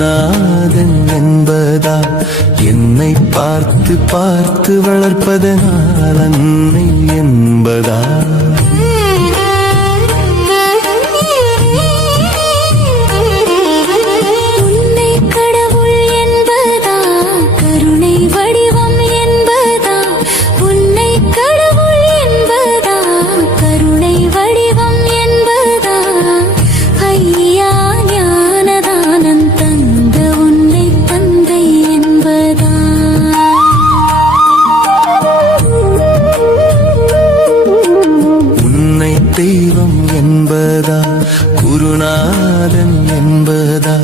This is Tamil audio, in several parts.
குருநாதன் என்பதா என்னை பார்த்து பார்த்து வளர்ப்பதனால் அன்னை என்பதா தெய்வம் என்பதா குருநாதன் என்பதா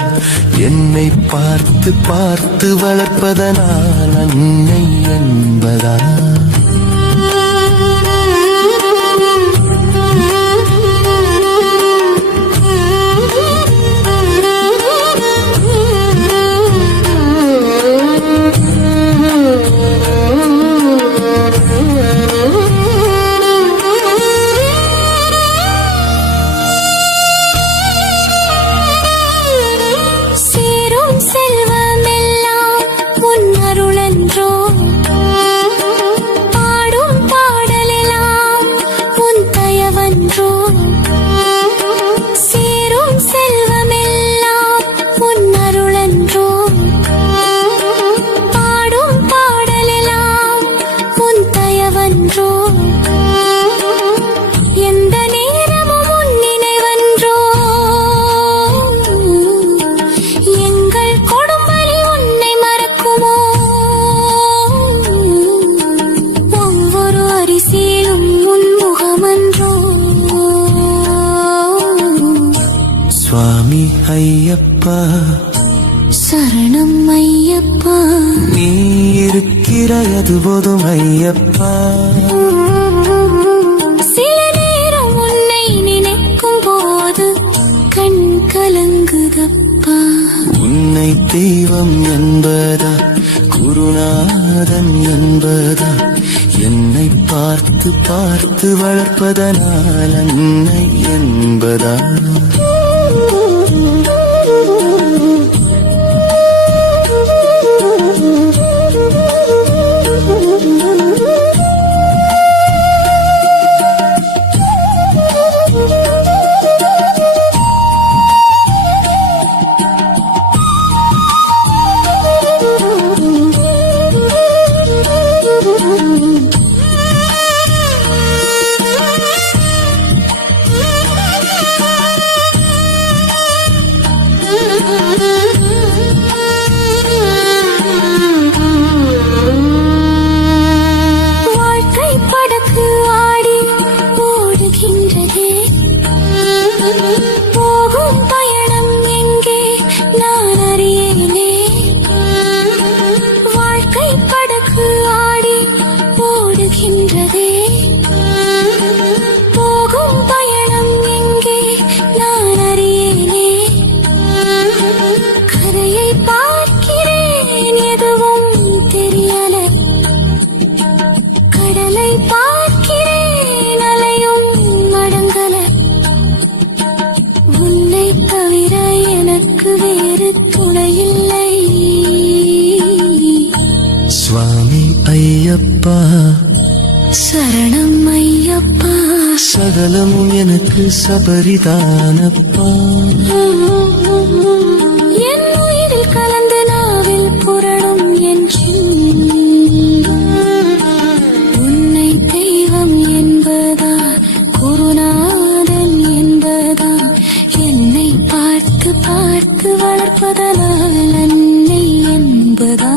என்னை பார்த்து பார்த்து வளர்ப்பதனால் அன்னை என்பதா சுவாமி ஐயப்பா சரணம் ஐயப்பா நீ இருக்கிறாய் அது போதும் ஐயப்பா சில நேரம் உன்னை நினைக்கும் போது கண் கலங்குதப்பா உன்னை தெய்வம் என்பதா குருநாதன் என்பதா என்னை பார்த்து பார்த்து வளர்ப்பதனால் அன்னை என்பதா சுவாமி ஐயப்பா சரணம் ஐயப்பா சகலமும் எனக்கு சபரிதானப்பா என் உயிரில் கலந்து நாவில் புரளும் என் உன்னை தெய்வம் என்பதா குருநாதன் என்பதா என்னை பார்த்து பார்த்து வளர்ப்பதனால் அன்னை என்பதா